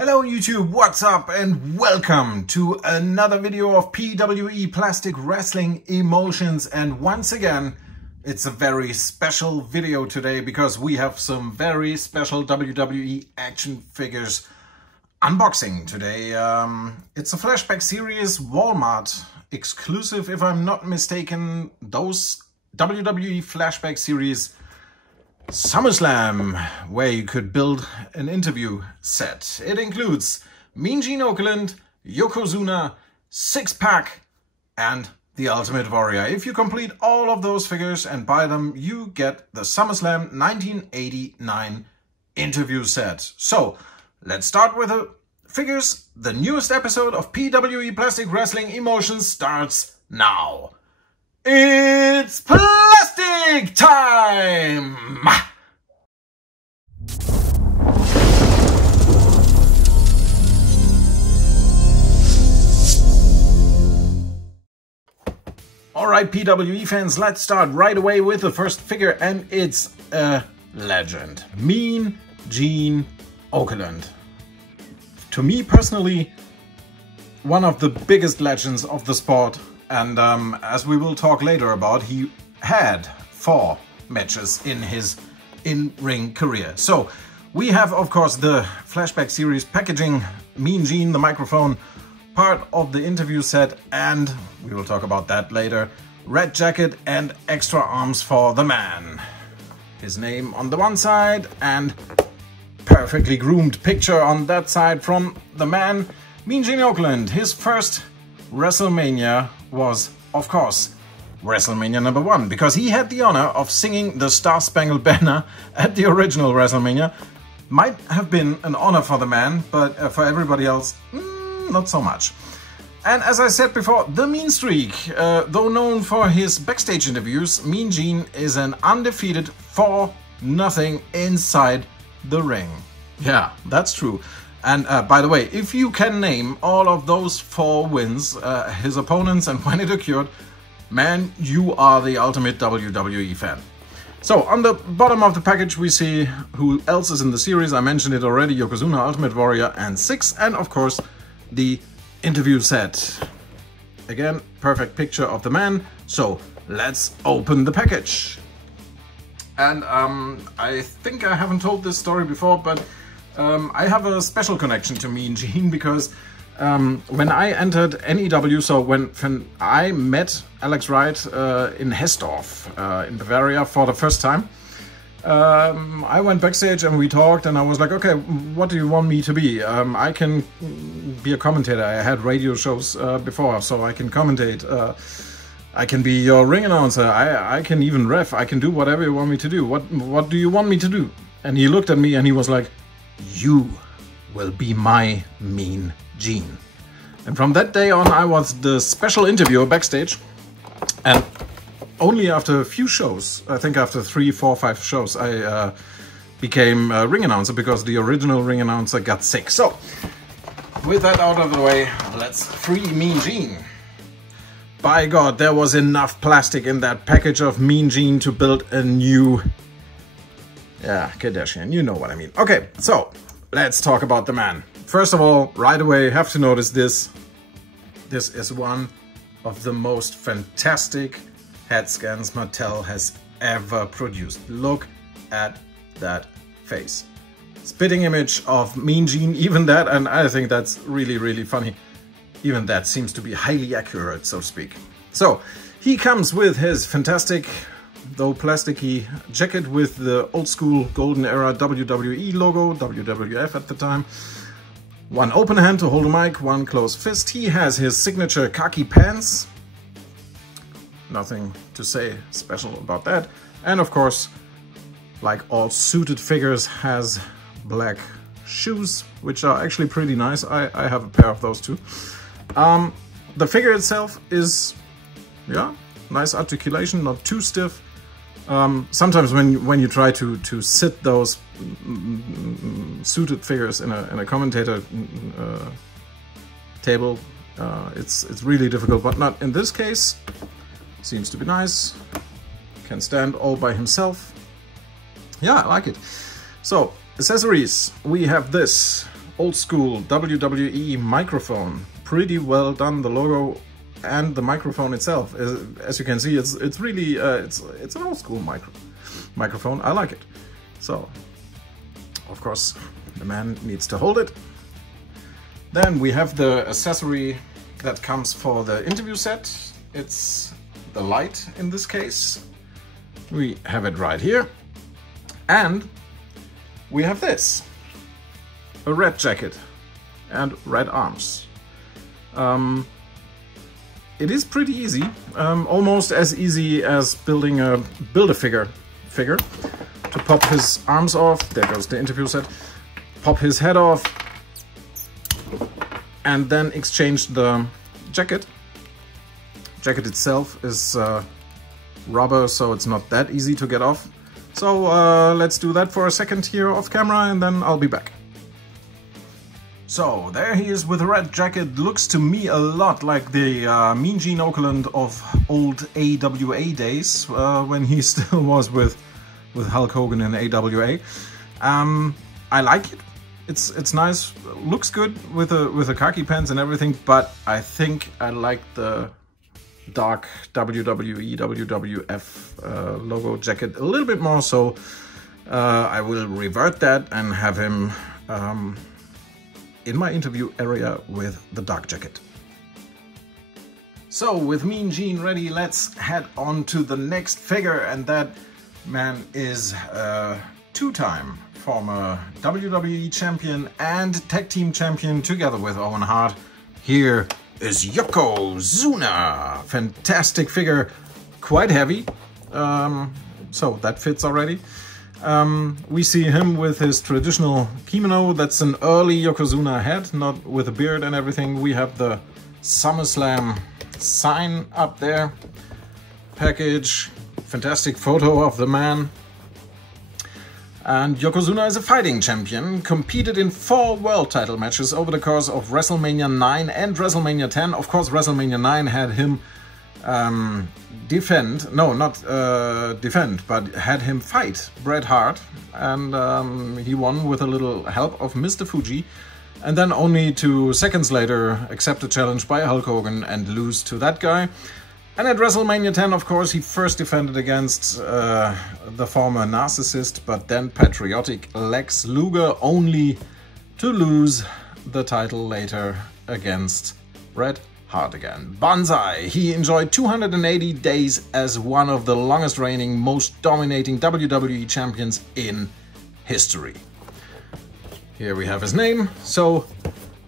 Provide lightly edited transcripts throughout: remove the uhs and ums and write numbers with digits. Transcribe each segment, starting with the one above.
Hello YouTube, what's up and welcome to another video of PWE Plastic Wrestling Emotions. And once again, it's a very special video today because we have some very special WWE action figures unboxing today. It's a flashback series, Walmart exclusive if I'm not mistaken. Those WWE flashback series SummerSlam, where you could build an interview set. It includes Mean Gene Okerlund, Yokozuna, Syxx and the Ultimate Warrior. If you complete all of those figures and buy them, you get the SummerSlam 1989 interview set. So let's start with the figures. The newest episode of PWE Plastic Wrestling Emotions starts now. It's plastic time! Alright PWE fans, let's start right away with the first figure, and it's a legend. Mean Gene Okerlund. To me personally, one of the biggest legends of the sport. And as we will talk later about, he had 4 matches in his in-ring career. So we have, of course, the flashback series packaging, Mean Gene, the microphone, part of the interview set, and we will talk about that later. Red jacket and extra arms for the man. His name on the one side and perfectly groomed picture on that side from the man, Mean Gene Okerlund. His first WrestleMania was, of course, WrestleMania number 1, because he had the honor of singing the Star Spangled Banner at the original WrestleMania. Might have been an honor for the man, but for everybody else, not so much. And as I said before, the Mean Streak. Though known for his backstage interviews, Mean Gene is an undefeated 4-0 inside the ring. Yeah, that's true. And by the way, if you can name all of those 4 wins, his opponents, and when it occurred, man, you are the ultimate WWE fan. So on the bottom of the package we see who else is in the series. I mentioned it already: Yokozuna, Ultimate Warrior and Syxx, and of course the interview set. Again, perfect picture of the man. So let's open the package. And I think I haven't told this story before, but I have a special connection to Mean Gene because when I entered NEW, so when I met Alex Wright in Hessdorf in Bavaria for the first time, I went backstage and we talked, and I was like, okay, what do you want me to be? I can be a commentator. I had radio shows before, so I can commentate. I can be your ring announcer. I can even ref. I can do whatever you want me to do. What do you want me to do? And he looked at me and he was like, you will be my Mean Gene. And from that day on, I was the special interviewer backstage. And only after a few shows, I think after 3, 4, 5 shows, I became a ring announcer because the original ring announcer got sick. So, with that out of the way, let's free Mean Gene. By God, there was enough plastic in that package of Mean Gene to build a new... yeah, Kardashian, you know what I mean. Okay, so let's talk about the man. First of all, right away, have to notice this. This is one of the most fantastic head scans Mattel has ever produced. Look at that face. Spitting image of Mean Gene, even that, and I think that's really, really funny. Even that seems to be highly accurate, so to speak. So, he comes with his fantastic, though plasticky, jacket with the old school golden era WWE logo, WWF at the time. One open hand to hold a mic, one closed fist. He has his signature khaki pants. Nothing to say special about that. And of course, like all suited figures, has black shoes, which are actually pretty nice. I have a pair of those too. The figure itself is, yeah, nice articulation, not too stiff. Sometimes when you try to sit those suited figures in a commentator table, it's really difficult, but not in this case. Seems to be nice. Can stand all by himself. Yeah, I like it. So accessories, we have this old school WWE microphone. Pretty well done, the logo and the microphone itself. As you can see, it's really it's an old school microphone. I like it. So, of course, the man needs to hold it. Then we have the accessory that comes for the interview set. It's the light in this case. We have it right here. And we have this. A red jacket and red arms. It is pretty easy, almost as easy as building a Build-A-Figure figure. To pop his arms off, there goes the interview set, pop his head off, and then exchange the jacket. Jacket itself is rubber, so it's not that easy to get off. So let's do that for a second here off camera, and then I'll be back. So there he is with a red jacket. Looks to me a lot like the Mean Gene Okerlund of old AWA days, when he still was with Hulk Hogan in AWA. I like it. It's nice. Looks good with the khaki pants and everything. But I think I like the dark WWE WWF logo jacket a little bit more. So I will revert that and have him in my interview area with the dark jacket. So with Mean Gene ready, let's head on to the next figure, and that man is two-time former WWE champion and tag team champion together with Owen Hart. Here is Yokozuna. Fantastic figure, quite heavy, so that fits already. We see him with his traditional kimono. That's an early Yokozuna head, not with a beard and everything. We have the SummerSlam sign up there. Package, fantastic photo of the man. And Yokozuna is a fighting champion, competed in 4 world title matches over the course of WrestleMania 9 and WrestleMania 10. Of course, WrestleMania 9 had him but had him fight Bret Hart, and he won with a little help of Mr. Fuji, and then only 2 seconds later accept a challenge by Hulk Hogan and lose to that guy. And at WrestleMania 10, of course, he first defended against the former narcissist but then patriotic Lex Luger, only to lose the title later against Bret Hart again. Banzai! He enjoyed 280 days as one of the longest reigning, most dominating WWE champions in history. Here we have his name, so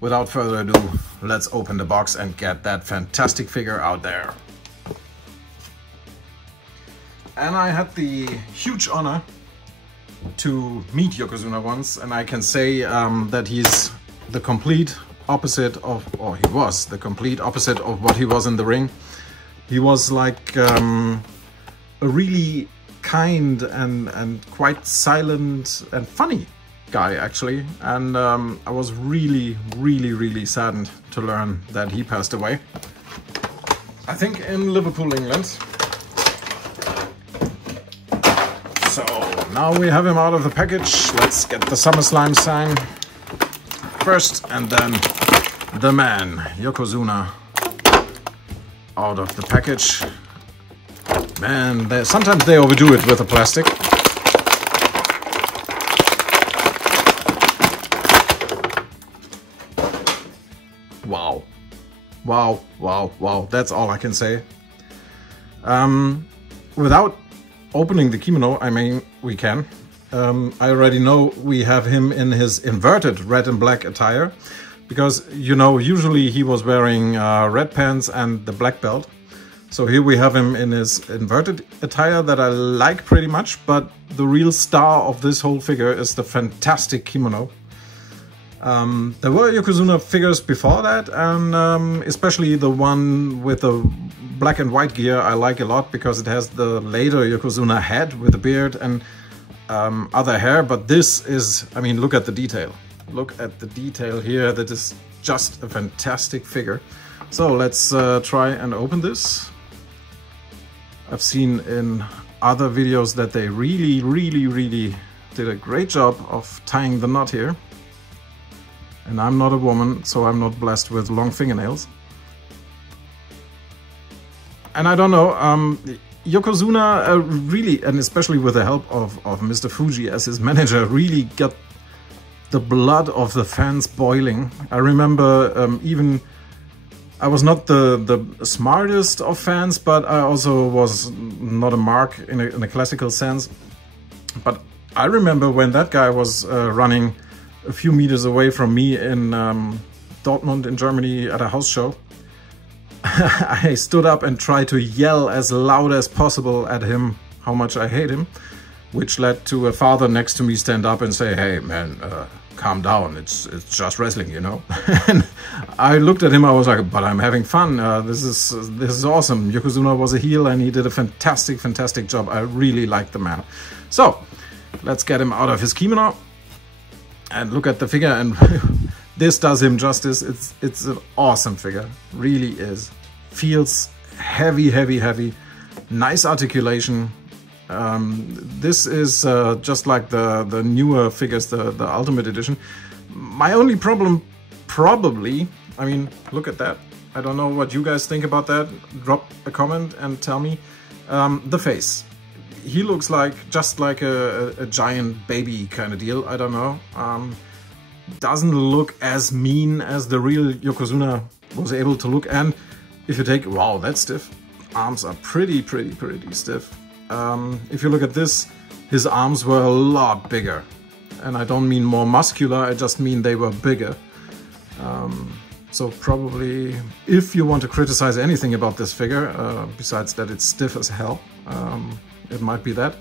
without further ado, let's open the box and get that fantastic figure out there. And I had the huge honor to meet Yokozuna once, and I can say that he's the complete opposite of, or he was the complete opposite of what he was in the ring. He was like a really kind and quite silent and funny guy, actually. And I was really saddened to learn that he passed away, I think in Liverpool, England. So now we have him out of the package. Let's get the SummerSlam sign first, and then the man, Yokozuna, out of the package. Man, sometimes they overdo it with the plastic. Wow. Wow, wow, wow. That's all I can say. Without opening the kimono, I mean, we can. I already know we have him in his inverted red and black attire, because, you know, usually he was wearing red pants and the black belt. So here we have him in his inverted attire that I like pretty much, but the real star of this whole figure is the fantastic kimono. There were Yokozuna figures before that, and especially the one with the black and white gear I like a lot, because it has the later Yokozuna head with a beard and other hair. But this is, I mean, look at the detail. Look at the detail here. That is just a fantastic figure. So let's try and open this. I've seen in other videos that they really did a great job of tying the knot here. And I'm not a woman, so I'm not blessed with long fingernails. And I don't know, Yokozuna really, and especially with the help of Mr. Fuji as his manager, really got the blood of the fans boiling. I remember even, I was not the smartest of fans, but I also was not a mark in a classical sense. But I remember when that guy was running a few meters away from me in Dortmund in Germany at a house show. I stood up and tried to yell as loud as possible at him how much I hate him, which led to a father next to me stand up and say, "Hey man, calm down, it's just wrestling, you know." And I looked at him, I was like, "But I'm having fun, this is awesome." Yokozuna was a heel and he did a fantastic job. I really liked the man. So let's get him out of his kimono and look at the figure, and this does him justice. It's an awesome figure, really is. Feels heavy, nice articulation. This is just like the newer figures, the Ultimate Edition. My only problem, probably, I mean, look at that. I don't know what you guys think about that. Drop a comment and tell me. The face. He looks like just like a giant baby kind of deal. I don't know. Doesn't look as mean as the real Yokozuna was able to look. And if you take, wow, that's stiff. Arms are pretty stiff. If you look at this, his arms were a lot bigger. And I don't mean more muscular, I just mean they were bigger. So probably, if you want to criticize anything about this figure, besides that it's stiff as hell, it might be that.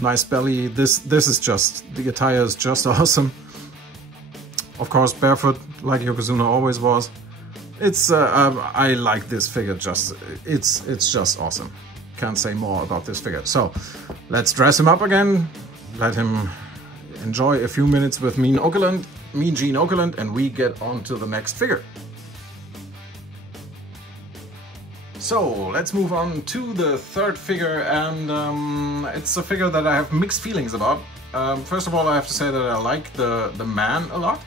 Nice belly. This is just, the attire is just awesome. Of course, barefoot, like Yokozuna always was. It's I like this figure. It's just awesome. Can't say more about this figure. So let's dress him up again. Let him enjoy a few minutes with Mean Gene Okerlund, and we get on to the next figure. So let's move on to the third figure, and it's a figure that I have mixed feelings about. First of all, I have to say that I like the man a lot.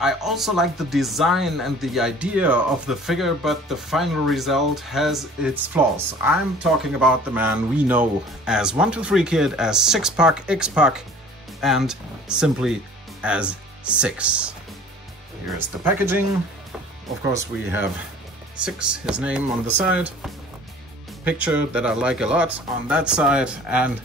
I also like the design and the idea of the figure, but the final result has its flaws. I'm talking about the man we know as 123 Kid, as Syxx, X-Pac, and simply as Syxx. Here's the packaging. Of course, we have Syxx, his name on the side, picture that I like a lot on that side, and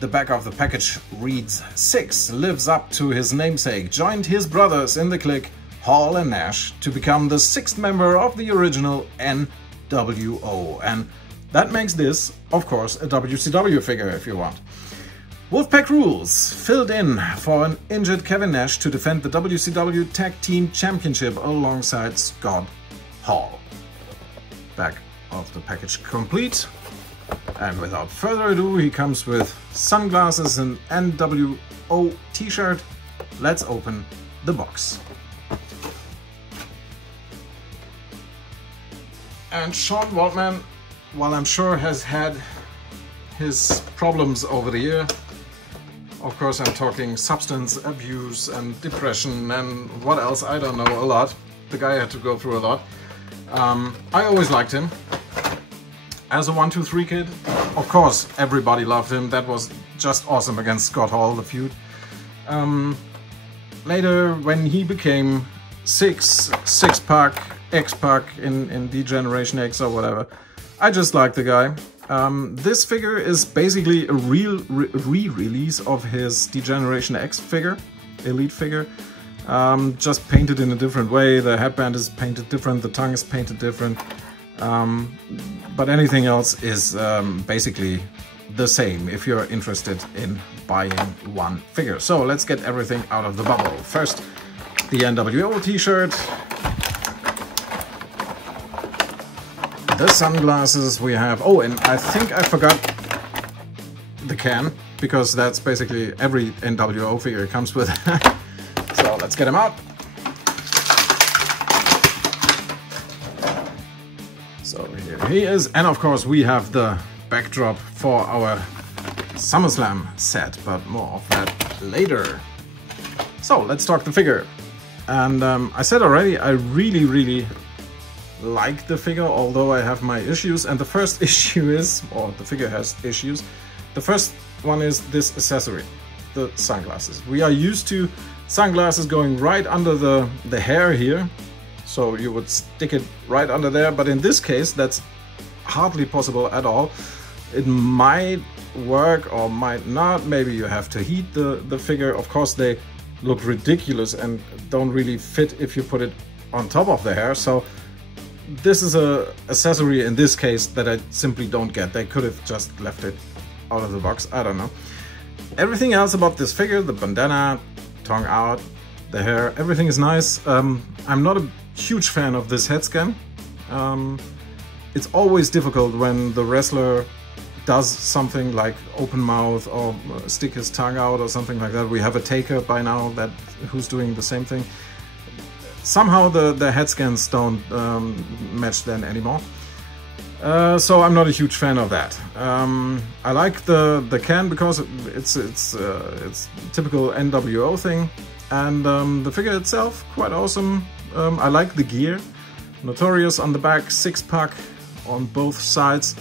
the back of the package reads, Syxx lives up to his namesake, joined his brothers in the clique, Hall and Nash, to become the 6th member of the original NWO. And that makes this, of course, a WCW figure if you want. Wolfpack Rules filled in for an injured Kevin Nash to defend the WCW Tag Team Championship alongside Scott Hall. Back of the package complete. And without further ado, he comes with sunglasses and NWO t-shirt. Let's open the box. And Sean Waldman, while I'm sure has had his problems over the year, of course I'm talking substance abuse and depression and what else, I don't know, a lot. The guy had to go through a lot. I always liked him. As a 123 Kid, of course, everybody loved him. That was just awesome against Scott Hall, the feud. Later, when he became Syxx-Pac, X-Pac in D-Generation X or whatever, I just like the guy. This figure is basically a re-release of his D-Generation X figure, Elite figure. Just painted in a different way. The headband is painted different, the tongue is painted different. But anything else is basically the same if you're interested in buying one figure. So let's get everything out of the bubble. First, the NWO t-shirt, the sunglasses we have. Oh, and I think I forgot the can, because that's basically every NWO figure comes with. So let's get him out. So here he is, and of course we have the backdrop for our SummerSlam set, but more of that later. So let's talk the figure. And I said already, I really like the figure, although I have my issues. And the first issue is, or the figure has issues. The first one is this accessory, the sunglasses. We are used to sunglasses going right under the hair here. So you would stick it right under there, but in this case, that's hardly possible at all. It might work or might not. Maybe you have to heat the figure. Of course, they look ridiculous and don't really fit if you put it on top of the hair. So this is a accessory in this case that I simply don't get. They could have just left it out of the box. I don't know. Everything else about this figure, the bandana, tongue out, the hair, everything is nice. I'm not a huge fan of this head scan. It's always difficult when the wrestler does something like open mouth or stick his tongue out or something like that. We have a taker by now that who's doing the same thing. Somehow the head scans don't match then anymore. So I'm not a huge fan of that. I like the can because it's typical NWO thing, and the figure itself quite awesome. I like the gear, Notorious on the back, 6-pack on both sides.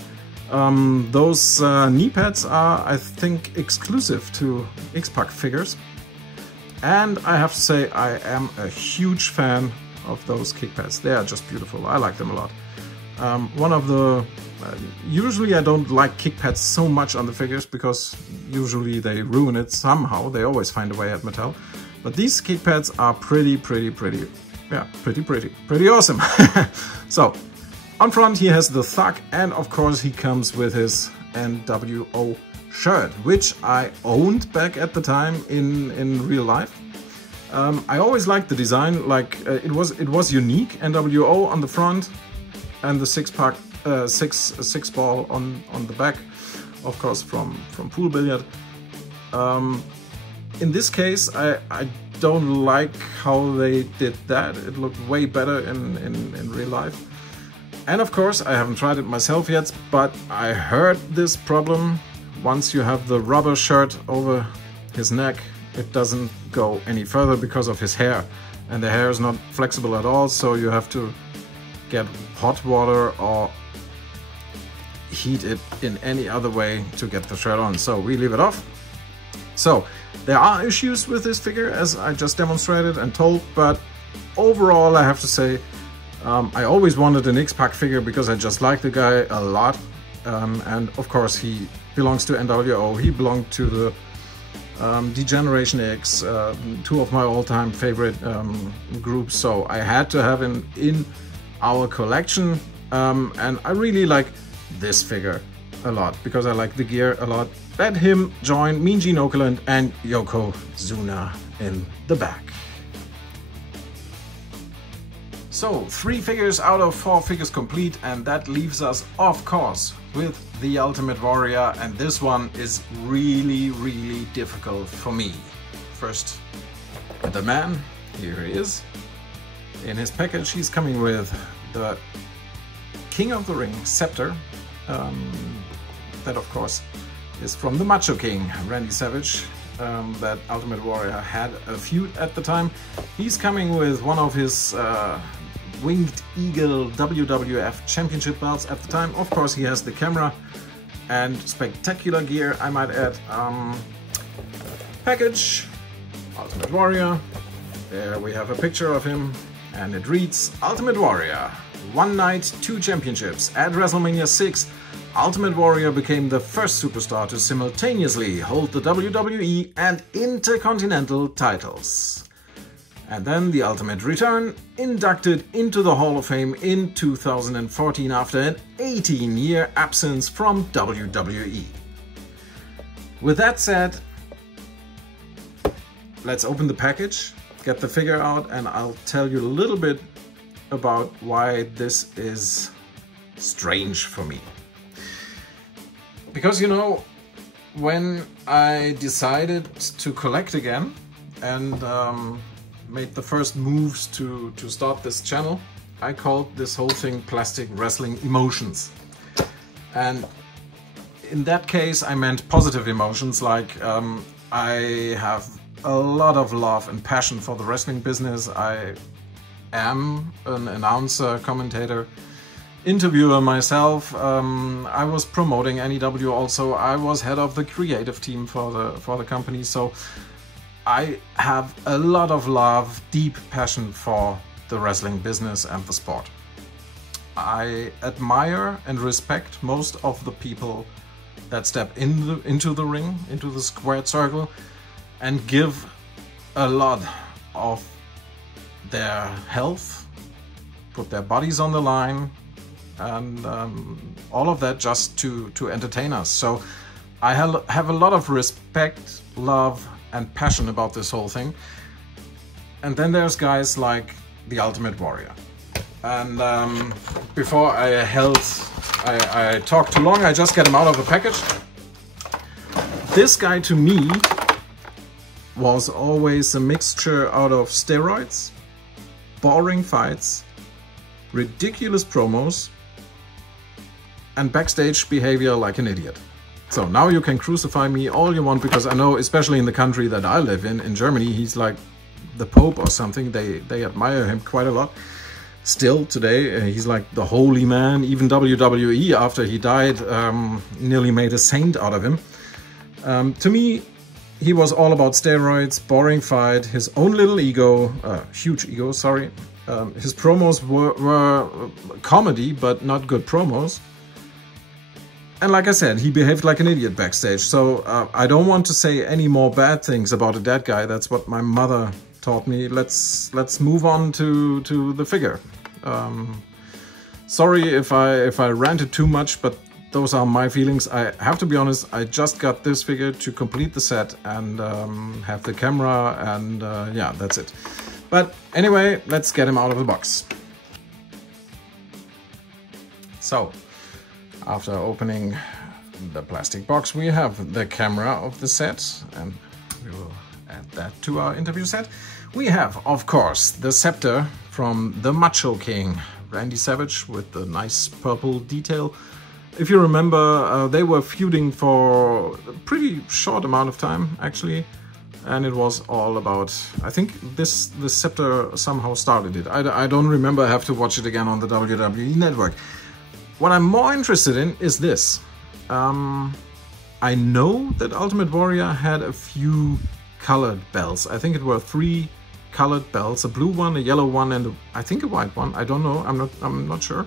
Those knee pads are, I think, exclusive to X-Pac figures. And I have to say, I am a huge fan of those kick pads. They are just beautiful. I like them a lot. One of the... usually I don't like kick pads so much on the figures because usually they ruin it somehow. They always find a way at Mattel. But these kick pads are pretty awesome. So, on front he has the thug, and of course he comes with his NWO shirt, which I owned back at the time in real life. I always liked the design, like it was unique. NWO on the front and the 6-pack, six ball on the back, of course from pool billiard. In this case, I don't like how they did that. It looked way better in real life. And of course, I haven't tried it myself yet, but I heard this problem. Once you have the rubber shirt over his neck, it doesn't go any further because of his hair. And the hair is not flexible at all, so you have to get hot water or heat it in any other way to get the shirt on. So we leave it off. So there are issues with this figure, as I just demonstrated and told, but overall I have to say I always wanted an X-Pac figure because I just like the guy a lot. And of course he belongs to NWO, he belonged to the D-Generation X, two of my all-time favorite groups, so I had to have him in our collection. And I really like this figure a lot because I like the gear a lot. Let him join Mean Gene Okerlund and Yokozuna in the back. So 3 figures out of 4 figures complete, and that leaves us, of course, with the Ultimate Warrior, and this one is really difficult for me. First, the man, here he is. In his package he's coming with the King of the Ring scepter, that of course is from the Macho King, Randy Savage, that Ultimate Warrior had a feud at the time. He's coming with one of his Winged Eagle WWF Championship belts at the time. Of course he has the camera and spectacular gear, I might add. Package, Ultimate Warrior. There we have a picture of him, and it reads Ultimate Warrior, 1 night, 2 championships. At WrestleMania 6, Ultimate Warrior became the first superstar to simultaneously hold the WWE and Intercontinental titles. And then the Ultimate Return, inducted into the Hall of Fame in 2014 after an 18-year absence from WWE. With that said, let's open the package, get the figure out, and I'll tell you a little bit about why this is strange for me. Because, you know, when I decided to collect again and made the first moves to start this channel, I called this whole thing Plastic Wrestling Emotions. And in that case I meant positive emotions, like I have a lot of love and passion for the wrestling business. I am an announcer, commentator, interviewer myself. I was promoting NEW also. I was head of the creative team for the company. So I have a lot of love, deep passion for the wrestling business and the sport. I admire and respect most of the people that step into the ring, into the squared circle, and give a lot of their health, put their bodies on the line, and all of that just to entertain us. So I have a lot of respect, love, and passion about this whole thing. And then there's guys like the Ultimate Warrior. And before I talk too long, I just get him out of the package. This guy to me was always a mixture out of steroids, boring fights, ridiculous promos, and backstage behavior like an idiot. So now you can crucify me all you want, because I know, especially in the country that I live in Germany, he's like the Pope or something. They admire him quite a lot. Still today, he's like the holy man. Even WWE, after he died, nearly made a saint out of him. To me, he was all about steroids, boring fight, his own little ego, huge ego, sorry. His promos were comedy, but not good promos. And like I said, he behaved like an idiot backstage. So I don't want to say any more bad things about a dead guy. That's what my mother taught me. Let's move on to the figure. Sorry if I ranted too much, but those are my feelings. I have to be honest, I just got this figure to complete the set and have the camera, and yeah, that's it. But anyway, let's get him out of the box. So, after opening the plastic box, we have the camera of the set, and we will add that to our interview set. We have, of course, the scepter from the Macho King, Randy Savage, with the nice purple detail. If you remember, they were feuding for a pretty short amount of time, actually, and it was all about, I think the scepter somehow started it. I don't remember, I have to watch it again on the WWE Network. What I'm more interested in is this. I know that Ultimate Warrior had a few colored belts. I think it were 3 colored belts, a blue one, a yellow one, and I think a white one. I don't know, I'm not sure.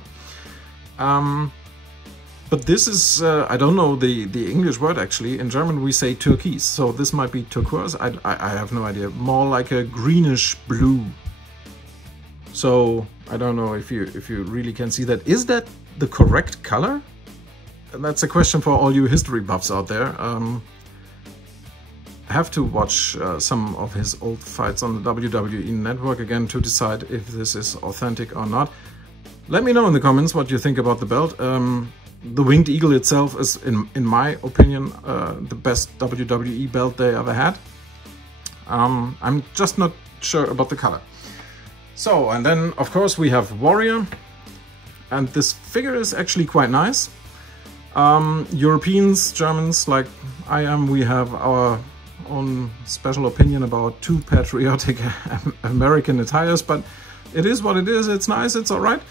But this is, I don't know the English word actually. In German we say turquoise, so this might be turquoise. I have no idea. More like a greenish blue. So I don't know if you really can see that. Is that the correct color? That's a question for all you history buffs out there. I have to watch some of his old fights on the WWE Network again to decide if this is authentic or not. Let me know in the comments what you think about the belt. The Winged Eagle itself is, in my opinion, the best WWE belt they ever had. I'm just not sure about the color. So, and then of course we have Warrior, and this figure is actually quite nice. Europeans, Germans like I am, we have our own special opinion about too patriotic American attires, but it is what it is. It's nice, it's alright.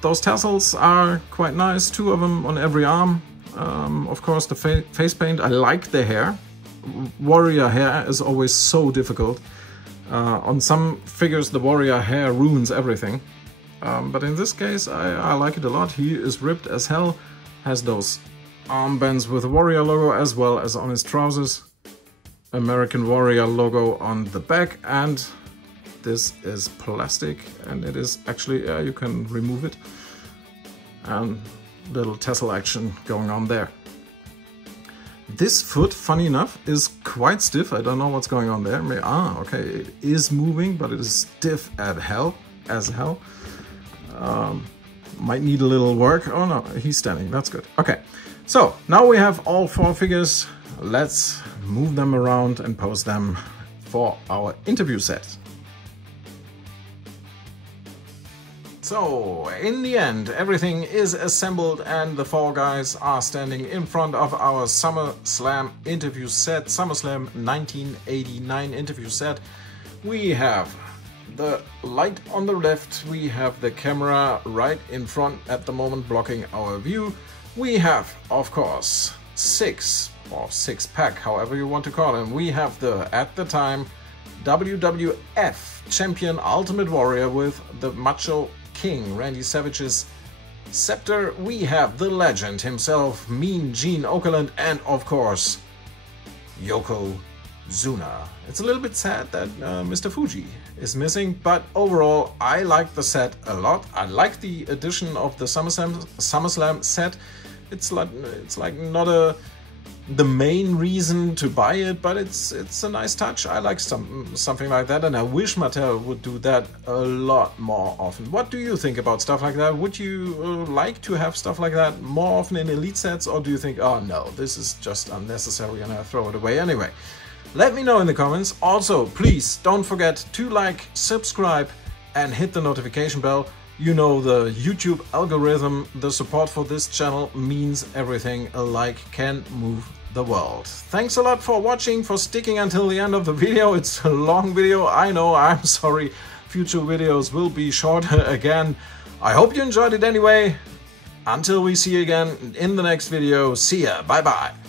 Those tassels are quite nice, 2 of them on every arm. Of course the face paint, I like the hair. Warrior hair is always so difficult. On some figures the Warrior hair ruins everything. But in this case I like it a lot. He is ripped as hell, has those armbands with the Warrior logo as well as on his trousers. American Warrior logo on the back, and this is plastic, and it is actually, you can remove it, and little tassel action going on there. This foot, funny enough, is quite stiff. I don't know what's going on there. Okay, it is moving, but it is stiff as hell. Might need a little work. Oh no, he's standing, that's good. Okay, so now we have all 4 figures. Let's move them around and pose them for our interview set. So, in the end, everything is assembled and the four guys are standing in front of our SummerSlam interview set, SummerSlam 1989 interview set. We have the light on the left, we have the camera right in front at the moment blocking our view. We have, of course, Syxx, or Six Pack, however you want to call him. We have the, at the time, WWF Champion Ultimate Warrior with the Macho King, Randy Savage's scepter. We have the legend himself, Mean Gene Okerlund, and of course, Yokozuna. It's a little bit sad that Mr. Fuji is missing, but overall I like the set a lot. I like the addition of the SummerSlam set. It's like not the main reason to buy it, but it's a nice touch. I like something like that, and I wish Mattel would do that a lot more often. What do you think about stuff like that? Would you like to have stuff like that more often in Elite sets, or do you think, oh no, this is just unnecessary and I throw it away anyway? Let me know in the comments. Also, please don't forget to like, subscribe, and hit the notification bell. You know the YouTube algorithm, the support for this channel means everything. A like can move the world. Thanks a lot for watching, for sticking until the end of the video. It's a long video, I know, I'm sorry. Future videos will be shorter again. I hope you enjoyed it anyway. Until we see you again in the next video, see ya, bye bye.